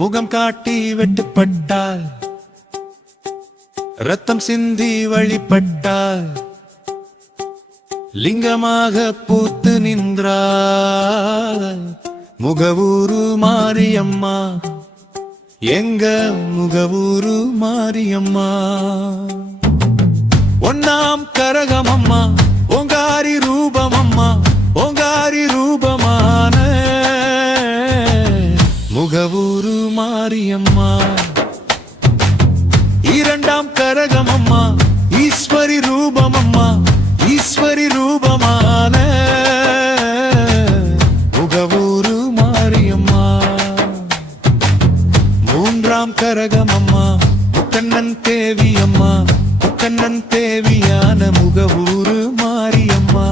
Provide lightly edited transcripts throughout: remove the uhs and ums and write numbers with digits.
முகம் காட்டி வெட்டுப்பட்டால், ரத்தம் சிந்தி வழிபட்டால், லிங்கமாக பூத்து நின்றாள் முகவூரு மாரியம்மா, எங்க முகவூரு மாரியம்மா. ஒன்னாம் கரகமம்மா, ஓங்காரி ரூபமம்மா, ஓங்காரி ரூபமான முகவூரு மாரியம்மா. இரண்டாம் கரகமம்மா, ஈஸ்வரி ரூபமம்மா, ஈஸ்வரி ரூபமான முகவூரு மாரியம்மா. மூன்றாம் கரகமம்மா, முக்கண்ணன் தேவியம்மா, முக்கண்ணன் தேவியான முகவூரு மாரியம்மா.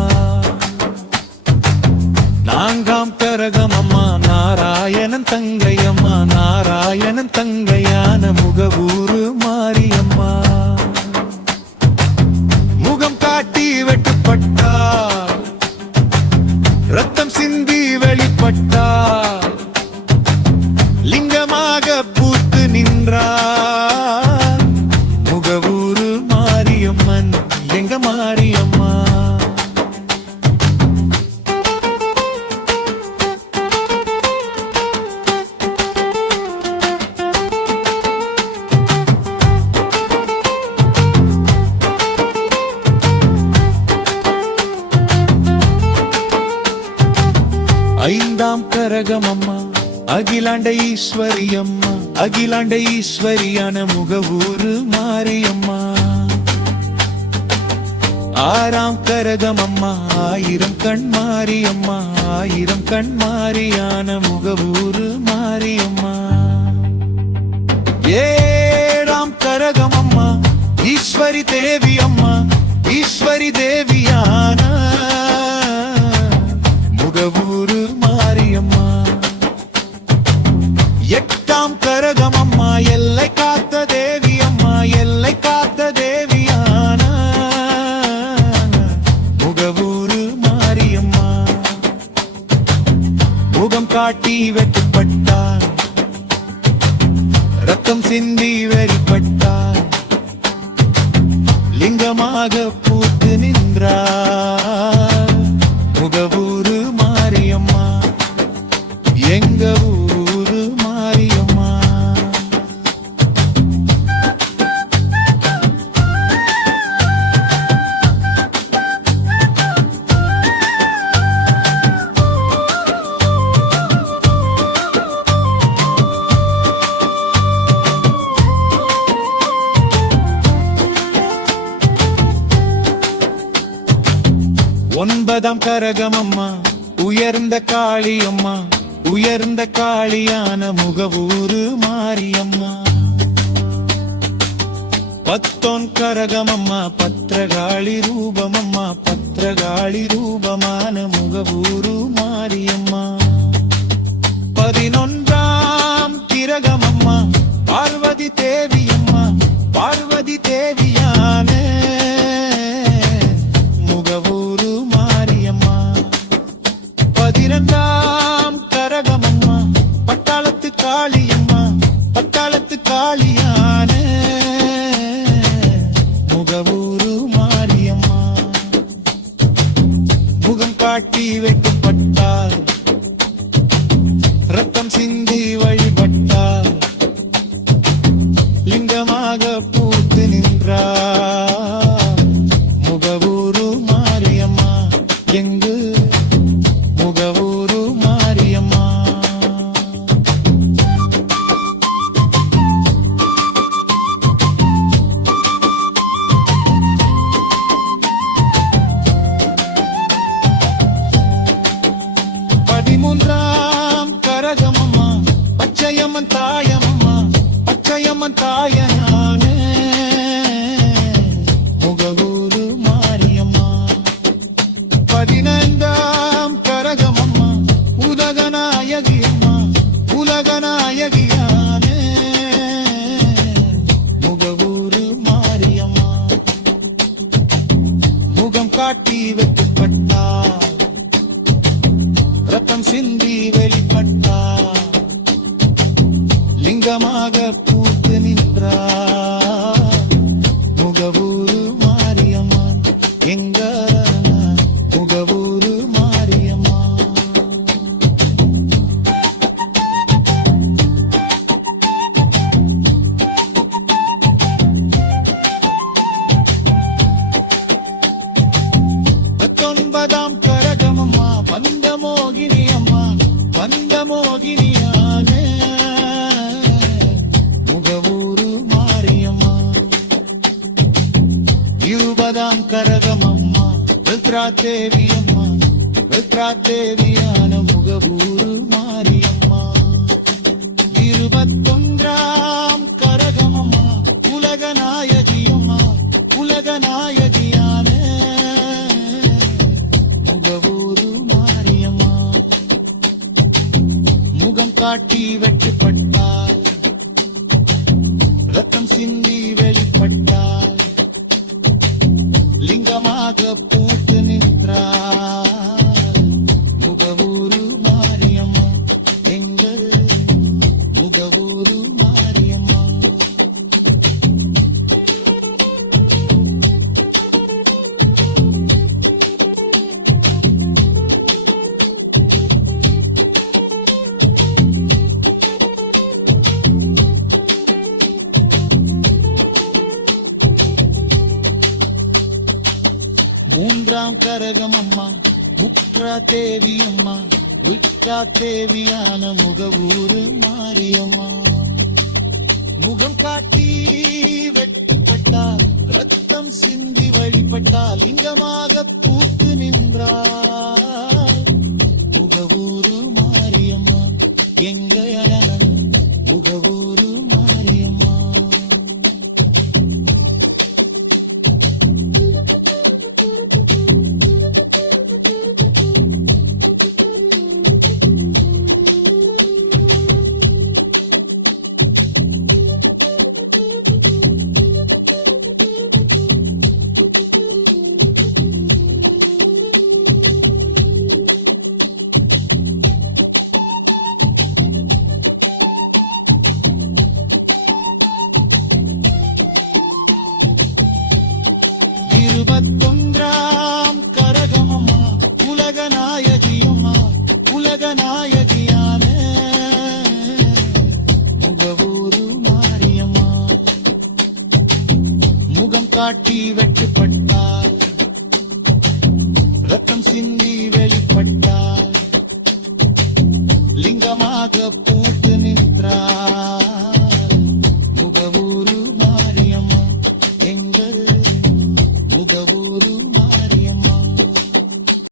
நான்காம் கரகமம்மா, நாராயணன் தங்கையம்மா, நாராயணன் தங்கையான முகவூரு மாரியம்மா. முகம் காட்டி வெட்டுப்பட்டார், ரத்தம் சிந்தி வெளிப்பட்டார், லிங்கமாக பூத்து நின்றார் முகவூரு மாரியம்மன், எங்க மாரியம்மா. ஐந்தாம் கரகமம்மா, அகிலாண்ட ஈஸ்வரியம்மா, அகிலாண்ட ஈஸ்வரியான முகவூரு மாரியம்மா. ஆறாம் கரகமம்மா, ஆயிரம் கண் மாரியம்மா, ஆயிரம் கண் மாரியான முகவூரு மாரியம்மா. ஏழாம் கரகமம்மா, ஈஸ்வரி தேவியம்மா, ஈஸ்வரி தேவியான முகவூரு மாரியம்மா. எட்டாம் கரகமம்மா, எல்லை காத்த தேவியம்மா, எல்லை காத்த தேவியான முகவூரு மாரியம்மா. முகம் காட்டி வெட்டுப்பட்டார், ரத்தம் சிந்தி வெளிப்பட்டார், லிங்கமாக பூத்து நின்றார் முகவூரு மாரியம்மா, எங்க ஊரு மாரியம்மா. ஒன்பதாம் கரகமம்மா, உயர்ந்த காளியம்மா, உயர்ந்த காளியான முகவூரு மாரியம்மா. பத்தோன் கரகமம்மா, பத்திரகாளி ரூபமம்மா, பத்திரகாளி ரூபமான முகவூரு மாரியம்மா. பதினொன்றாம் கிரகமம்மா, பார்வதி தேவியம்மா, பார்வதி தேவியான முகவூரு மாரியம்மா. பதினெண்டாம் கரகமம்மா, பட்டாளத்து காளியம்மா, பட்டாளத்து காளியான முகவூரு மாரியம்மா. முகம் காட்டி வைக்கப்பட்டார், ரத்தம் சிந்தி வழிபட்டார், லிங்கமாக பூத்து நின்றார் முகவூரு மாரியம்மா, எங்கு முகவூரு மாரியம்மா. பதிமூன்றாம் கரகமம்மா, பச்சையம்மன் தாயம்மா, பச்சையம்மன் தாயனான முகவூரு மாரியம்மா. பதினைந்தாம் கரகமம்மா, உலகநாயகியம்மா, உலகநாயகியான முகவூரு மாரியம்மா. முகம் காட்டி வெட்டுப்பட்டார், ரத்தம் சிந்தி வெளிப்பட்டார், 20ஆம் கரகம் அம்மா வெல்த்ரா தேவி அம்மா வெல்த்ரா தேவியான முகவூரு மாரியம்மா 21ஆம் கரகம் அம்மா உலக நாயகி அம்மா உலக நாயகியான முகவூரு மாரியம்மா முகம் காட்டி வெட்டுப்பட்டால் ரத்தம் சிந்தி வெளிப்பட்டால் லிங்கமாக பூத்து நின்றால் முகவூரு மாரியம்மா எங்கள் முகவூரு மாரியம்மா மூன்றாம் கரகம் அம்மா உக்ரா தேவி அம்மா உக்ரா தேவியான முகவூரு மாரியம்மா முகம் காட்டி வெட்டுப்பட்டால் ரத்தம் சிந்தி வழிபட்டால் லிங்கமாக பூத்து நின்றால் முகவூரு மாரியம்மா எங்கள் முகவூரு மாரியம்மா இருபத்தொன்றாம் கரகம் அம்மா உலக நாயகி அம்மா உலக நாயகியான முகவூரு மாரியம்மா முகம் காட்டி வெட்டுப்பட்டால் ரத்தம் சிந்தி வெளிப்பட்டால் லிங்கமாக பூ